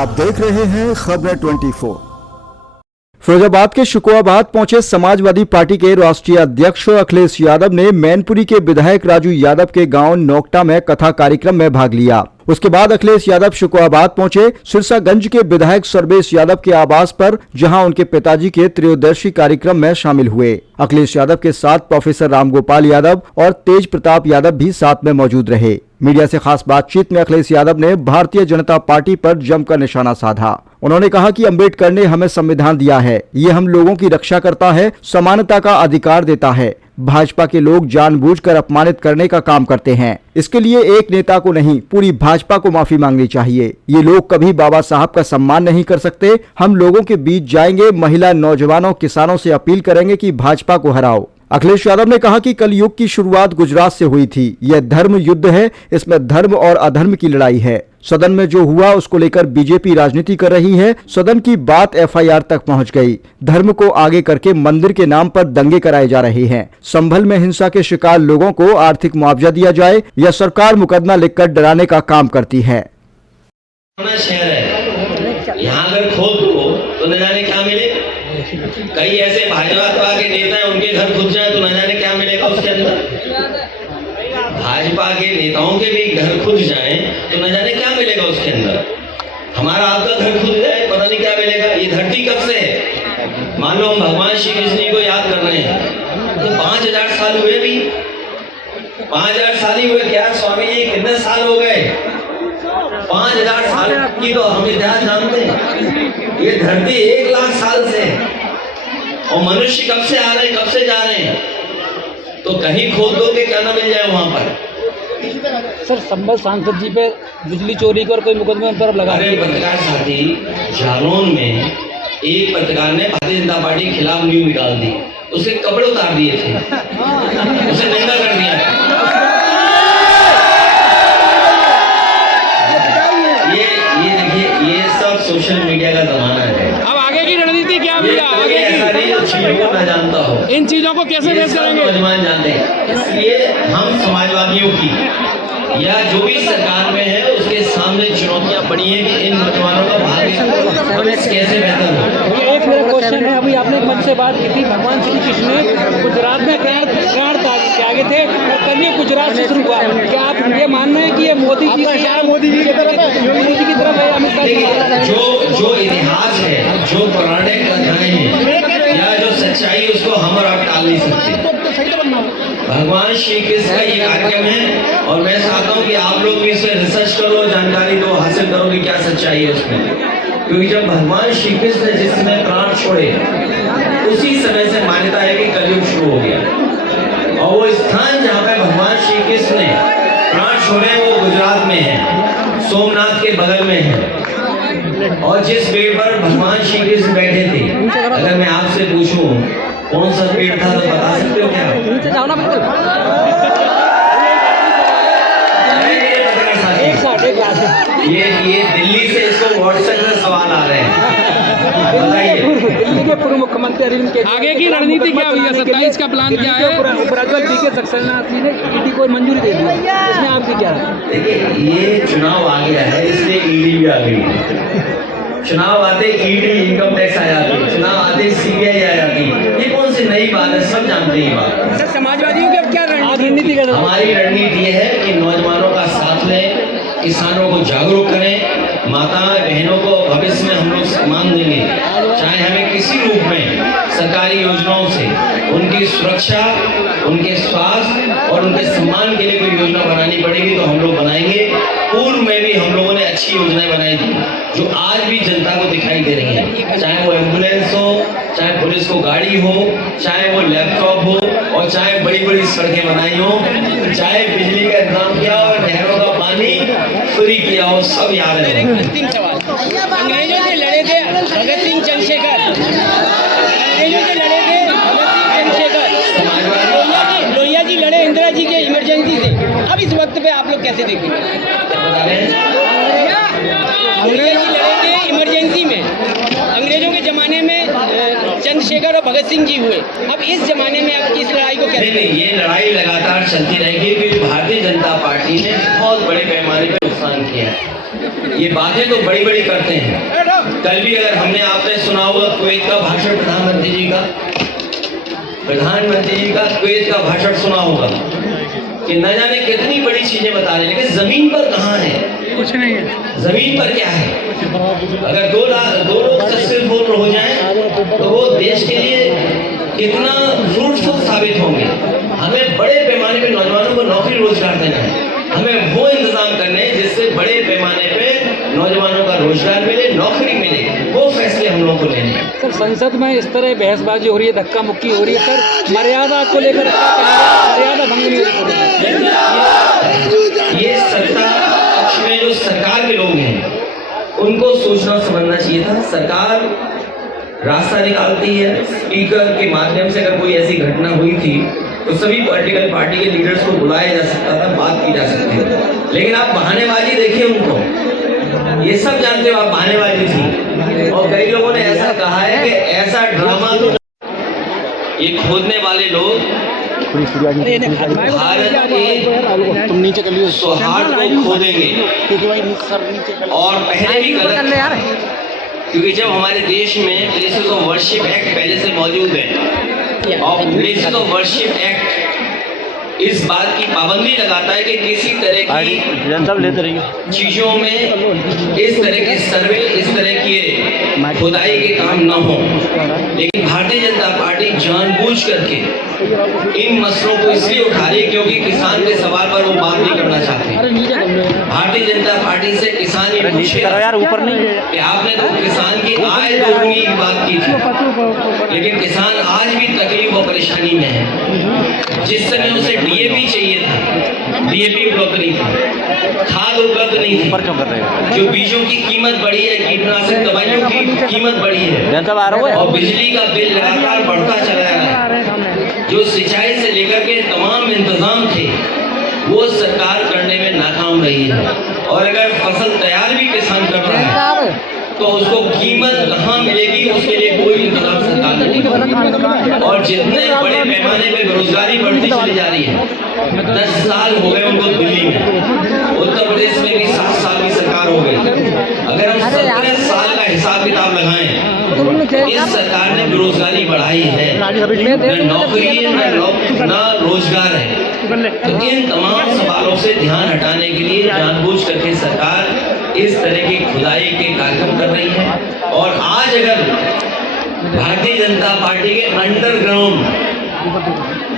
आप देख रहे हैं खबरें 24। फिरोजाबाद के शुकुआबाद पहुंचे समाजवादी पार्टी के राष्ट्रीय अध्यक्ष अखिलेश यादव ने मैनपुरी के विधायक राजू यादव के गांव नोकटा में कथा कार्यक्रम में भाग लिया। उसके बाद अखिलेश यादव शुकुआबाद पहुंचे सिरसागंज के विधायक सर्वेश यादव के आवास पर, जहां उनके पिताजी के त्रयोदशी कार्यक्रम में शामिल हुए। अखिलेश यादव के साथ प्रोफेसर रामगोपाल यादव और तेज प्रताप यादव भी साथ में मौजूद रहे। मीडिया से खास बातचीत में अखिलेश यादव ने भारतीय जनता पार्टी पर जमकर निशाना साधा। उन्होंने कहा कि अंबेडकर ने हमें संविधान दिया है, ये हम लोगों की रक्षा करता है, समानता का अधिकार देता है। भाजपा के लोग जानबूझकर अपमानित करने का काम करते हैं। इसके लिए एक नेता को नहीं, पूरी भाजपा को माफी मांगनी चाहिए। ये लोग कभी बाबा साहब का सम्मान नहीं कर सकते। हम लोगों के बीच जाएंगे, महिला, नौजवानों, किसानों से अपील करेंगे कि भाजपा को हराओ। अखिलेश यादव ने कहा कि कल युग की शुरुआत गुजरात से हुई थी। यह धर्म युद्ध है, इसमें धर्म और अधर्म की लड़ाई है। सदन में जो हुआ उसको लेकर बीजेपी राजनीति कर रही है। सदन की बात एफआईआर तक पहुंच गई। धर्म को आगे करके मंदिर के नाम पर दंगे कराए जा रहे हैं। संभल में हिंसा के शिकार लोगों को आर्थिक मुआवजा दिया जाए, या सरकार मुकदमा लिखकर डराने का काम करती है। यहाँ अगर खोद दो तो न जाने क्या मिले। कई ऐसे भाजपा के नेता हैं, उनके घर खुद जाए तो न जाने क्या मिलेगा उसके अंदर। भाजपा के नेताओं के भी घर खुद जाए तो न जाने क्या मिलेगा उसके अंदर। हमारा आपका घर खुद जाए, पता नहीं क्या मिलेगा। ये धरती कब से है? मान लो हम भगवान श्री कृष्ण को याद कर रहे हैं तो 5000 साल हुए भी, 5000 साल ही हुए क्या स्वामी जी? कितने साल हो गए? 5000 साल की तो हम इतिहास जानते हैं। ये धरती 1 लाख साल से और मनुष्य कब से आ रहे हैं, कब से जा रहे हैं। तो कहीं खोद दो कि क्या ना मिल जाए वहां पर। सर, संभल सांसद जी पे बिजली चोरी कर कोई मुकदमे पर लगा रहे हैं। पत्रकार साथी जालौन में एक पत्रकार ने भारतीय जनता पार्टी के खिलाफ न्यूज निकाल दी, उसके कपड़े उतार दिए थे, उसे नंगा कर दिया। ये देखिए, ये सब सोशल मीडिया का जमाना है। अब आगे की रणनीति क्या होगी? आगे चीजों को जानता हो, इन चीजों को कैसे फेस करेंगे? नौजवान जानते हैं। इसलिए हम समाजवादियों की या जो भी सरकार में है उसके सामने चुनौतियां पड़ी हैं कि इन नौजवानों का भाग्य कैसे बेहतर हो। एक मेरा क्वेश्चन है, अभी आपने एक मंच से बात की थी, भगवान श्री कृष्ण ने गुजरात में प्राण त्यागे थे और कल ये गुजरात से शुरू हुआ। क्या आप ये मान रहे हैं कि ये मोदी जी की तरफ है, योगी जी की तरफ है, अमित शाह? जो इतिहास है, जो पौराणिक कथाएं हैं या जो सच्चाई, उसको हम और आप टाल नहीं सकते। भगवान श्री कृष्ण का ये कार्यक्रम है और मैं चाहता हूँ कि आप लोग भी इसे रिसर्च करो, जानकारी दो, हासिल करो कि क्या सच्चाई है उसमें। क्योंकि जब भगवान श्री कृष्ण ने जिस समय प्राण छोड़े, उसी समय से मान्यता है कि कलयुग शुरू हो गया। और वो स्थान जहाँ पे भगवान श्री कृष्ण ने प्राण छोड़े वो गुजरात में है, सोमनाथ के बगल में है। और जिस पेड़ पर भगवान श्री कृष्ण बैठे थे, अगर मैं आपसे पूछूं कौन सा पेड़ था तो बता सकते हो क्या? ये दिल्ली से इसको व्हाट्सएप में सवाल आ रहे हैं। दिल्ली के पूर्व मुख्यमंत्री अरविंद केजरीवाल, आगे की रणनीति क्या हुई है? 27 का प्लान क्या है? उपराज्यपाल DK सक्सेना जी ने ईडी को मंजूरी दे दी, इसमें आपकी क्या है? देखिए, ये चुनाव आ गया है, इसलिए ईडी भी आ गई है। चुनाव आते ईडी, इनकम टैक्स आ जाती, चुनाव आते CBI आ जाती। ये कौन सी नई बात है? सब जानते हैं बात। सर, समाजवादियों की अब क्या रणनीति? हमारी रणनीति ये है कि नौजवानों का साथ लें, किसानों को जागरूक करें, माता बहनों को भविष्य में हम लोग सम्मान देंगे। चाहे हमें किसी रूप में सरकारी योजनाओं से उनकी सुरक्षा, उनके स्वास्थ्य और उनके सम्मान के लिए कोई योजना बनानी पड़ेगी तो हम लोग बनाएंगे। पूर्व में भी हम लोगों ने अच्छी योजनाएं बनाई थी जो आज भी जनता को दिखाई दे रही हैं। चाहे वो एम्बुलेंस हो, चाहे पुलिस को गाड़ी हो, चाहे वो लैपटॉप हो, और चाहे बड़ी बड़ी सड़कें बनाई हो, चाहे बिजली का इंतजाम किया और नहरों का पानी फ्री किया हो, सब याद है। अंतिम सवाल, अंग्रेजों से लड़े थे भगत सिंह चंद्रशेखर, अंग्रेजों से लड़े थे भगत सिंह चंद्रशेखर, लोहिया जी लड़े इंदिरा जी के इमरजेंसी से। अब इस वक्त पे आप लोग कैसे देखेंगे? लोहिया जी लड़े थे इमरजेंसी में, अंग्रेजों के जमाने में चंद्रशेखर और भगत सिंह जी हुए। अब इस जमाने में आप इस लड़ाई को कैसे? नहीं, ये लड़ाई लगातार चलती रहेगी क्योंकि भारतीय जनता पार्टी ने बहुत बड़े पैमाने पर नुकसान किया है। ये बातें तो बड़ी बड़ी करते हैं। कल भी अगर हमने आपने सुना होगा कुवैत का भाषण प्रधानमंत्री जी का कुवैत का भाषण सुना होगा कि न जाने कितनी बड़ी चीजें बता रहे हैं, लेकिन जमीन पर कहाँ है? कुछ नहीं है। जमीन पर क्या है? अगर दो लोग सक्सेसफुल हो जाएं तो वो देश के लिए कितना फ्रूटफुल साबित होंगे। हमें बड़े पैमाने पे नौजवानों को नौकरी रोजगार देना है। हमें वो इंतजाम करने हैं जिससे बड़े पैमाने पे नौजवानों का रोजगार मिले, नौकरी मिले। वो फैसले हम लोगों को लेने हैं। सर, संसद में इस तरह बहसबाजी हो रही है, धक्का मुक्की हो रही है सर, मर्यादा को लेकर क्या कहेंगे? मर्यादा भंग नहीं हो रही। ये सत्ता पक्ष में जो सरकार के लोग हैं उनको सोचना समझना चाहिए था। सरकार रास्ता निकालती है, स्पीकर के माध्यम से अगर कोई ऐसी घटना हुई थी तो सभी पॉलिटिकल पार्टी के लीडर्स को बुलाया जा सकता था, बात की जा सकती थी। लेकिन आप बहानेबाजी देखिए उनको, ये सब जानते हो आप बहानेबाजी थी। और कई लोगों ने ऐसा कहा है कि ऐसा ड्रामा तो ये खोदने वाले लोग भारत के सौहार्द को खोदेंगे। और पहले भी गलत, क्योंकि जब हमारे देश में प्लेसेस ऑफ वर्शिप एक्ट पहले से मौजूद है और प्लेसेस ऑफ वर्शिप एक्ट इस बात की पाबंदी लगाता है कि किसी तरह की चीजों में इस तरह के सर्वे, इस तरह की खुदाई के काम न हो। लेकिन भारतीय जनता पार्टी जानबूझ करके इन मसलों को इसलिए उठा रही है क्योंकि किसान के सवाल पर वो बात नहीं करना चाहते। भारतीय जनता पार्टी से किसान ये पूछेगा ऊपर नहीं कि आपने तो किसान की आय दोगुनी की बात की थी, लेकिन किसान आज भी तकलीफ और परेशानी में है। जिस समय उसे डीएपी चाहिए था, डीएपी उपलब्ध नहीं था, खाद उपलब्ध नहीं थी, जो बीजों की कीमत बढ़ी है, कीटनाशक दवाइयों की कीमत बढ़ी है, और बिजली का बिल लगातार बढ़ता चला है। जो सिंचाई से लेकर के तमाम इंतजाम थे वो सरकार करने में नाकाम रही है। और अगर फसल तैयार भी किसान कर रहा है तो उसको कीमत कहाँ मिलेगी, उसके लिए कोई इंतजाम सरकार नहीं। और जितने बड़े पैमाने पे बेरोजगारी बढ़ती चली जा रही है, 10 साल हो गए उनको दिल्ली में, उत्तर प्रदेश में भी 7 साल की सरकार हो गई। अगर हम 17 साल का हिसाब किताब लगाएं, इस सरकार ने बेरोजगारी बढ़ाई है, न नौकरी है न रोजगार है। तो इन तमाम सवालों से ध्यान हटाने के लिए जानबूझ करके सरकार इस तरह की खुदाई के कार्यक्रम कर रही है। और आज अगर भारतीय जनता पार्टी के अंडरग्राउंड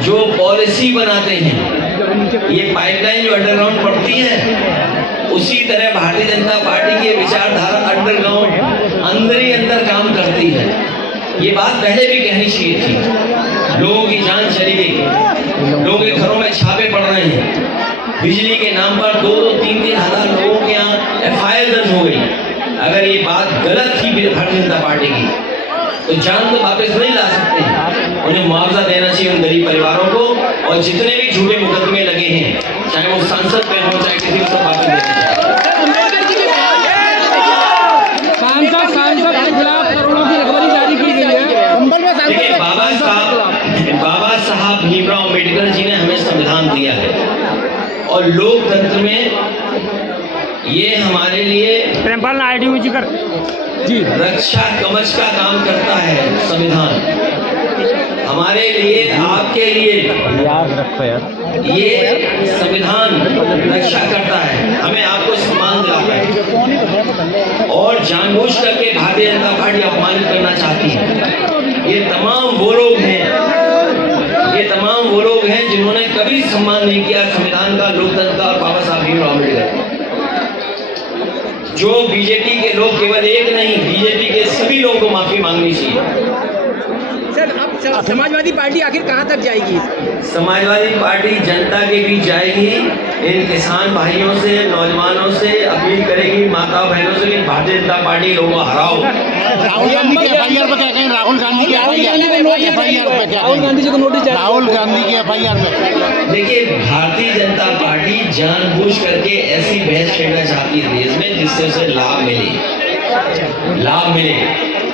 जो पॉलिसी बनाते हैं, ये पाइपलाइन जो अंडरग्राउंड पड़ती है, उसी तरह भारतीय जनता पार्टी की विचारधारा अंडरग्राउंड अंदर ही अंदर काम करती है। ये बात पहले भी कहनी चाहिए थी। लोगों की जान चली गई, लोगों के घरों में छापे पड़ रहे हैं, बिजली के नाम पर 2-3 हज़ार लोगों के यहाँ FIR दर्ज हो गई। अगर ये बात गलत थी भारतीय जनता पार्टी की तो जान तो वापस नहीं ला सकते। उन्हें मुआवजा देना चाहिए उन गरीब परिवारों को, और जितने भी झूठे मुकदमे लगे हैं, चाहे वो सांसद पे हो चाहे किसी को, सब वापस देना चाहिए। सांसद के खिलाफ करोड़ों की रिकवरी जारी की गई है। देखिए, बाबा साहब भीमराव अम्बेडकर जी ने हमें संविधान दिया है और लोकतंत्र में ये हमारे लिए रक्षा कवच का काम करता है। संविधान हमारे लिए, आपके लिए ये संविधान रक्षा करता है, हमें आपको सम्मान दिलाता है। और जानबूझ करके भारतीय जनता पार्टी अपमानित करना चाहती है। ये तमाम वो लोग हैं जिन्होंने कभी सम्मान नहीं किया संविधान का, लोकतंत्र का और बाबा साहब भीमराव अम्बेडकर। जो बीजेपी के लोग, केवल एक नहीं, बीजेपी के सभी लोगों को माफी मांगनी चाहिए। सर, अब समाजवादी पार्टी आखिर कहां तक जाएगी? समाजवादी पार्टी जनता के बीच जाएगी, इन किसान भाइयों से, नौजवानों से अपील करेगी, माता बहनों से कि भारतीय जनता पार्टी लोगों को हराओ। राहुल गांधी की FIR पे क्या कहें? राहुल गांधी की FIR पे क्या? राहुल गांधी जी को नोटिस, राहुल गांधी की FIR पे देखिए, भारतीय जनता पार्टी जानबूझ करके ऐसी बहस छेड़ना चाहती है देश में जिससे उसे लाभ मिले।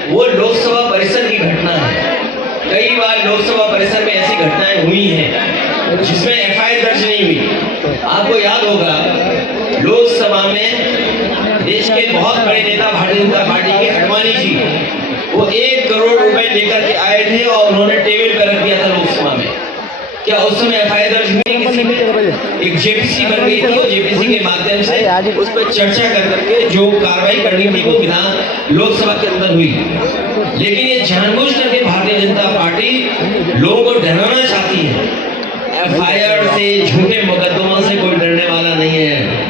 वो लोकसभा परिसर की घटना है। कई बार लोकसभा परिसर में ऐसी घटनाएं हुई हैं जिसमें FIR दर्ज नहीं हुई। आपको याद होगा, लोकसभा में देश के बहुत बड़े नेता भारतीय जनता पार्टी के अडवाणी जी, वो 1 करोड़ रुपए लेकर के आए थे और उन्होंने टेबल पर रख दिया था लोकसभा में। क्या उस समय एफआईआर दर्ज हुई किसी पे? एक जेपीसी बन गई थी और जेपीसी के माध्यम से उस पर चर्चा कर करके जो कार्रवाई करनी थी वो विधान लोकसभा के अंदर हुई। लेकिन ये जानबूझ करके भारतीय जनता पार्टी लोगों को डराना चाहती है। एफआईआर से, झूठे मुकदमों से कोई डरने वाला नहीं है।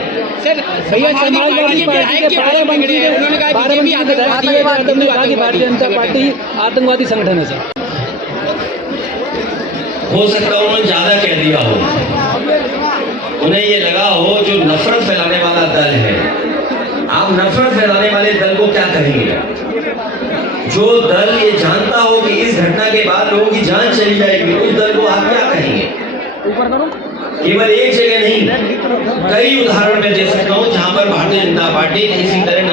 भैया, समाजवादी पार्टी के 12 मंत्री ने उन्होंने कहा बीजेपी आतंकवादी है, यादव ने कहा कि भारतीय जनता पार्टी आतंकवादी संगठन है। सर, हो सकता है उन्होंने ज्यादा कह दिया हो, उन्हें ये लगा हो जो नफरत फैलाने वाला दल है। आप नफरत फैलाने वाले दल को क्या कहेंगे? जो दल ये जानता हो कि इस घटना के बाद लोगों की जान चली जाएगी, उस दल को आप क्या कहेंगे? केवल एक जगह नहीं, कई उदाहरण मैं दे सकता हूं जहां पर भारतीय जनता पार्टी ने इसी तरह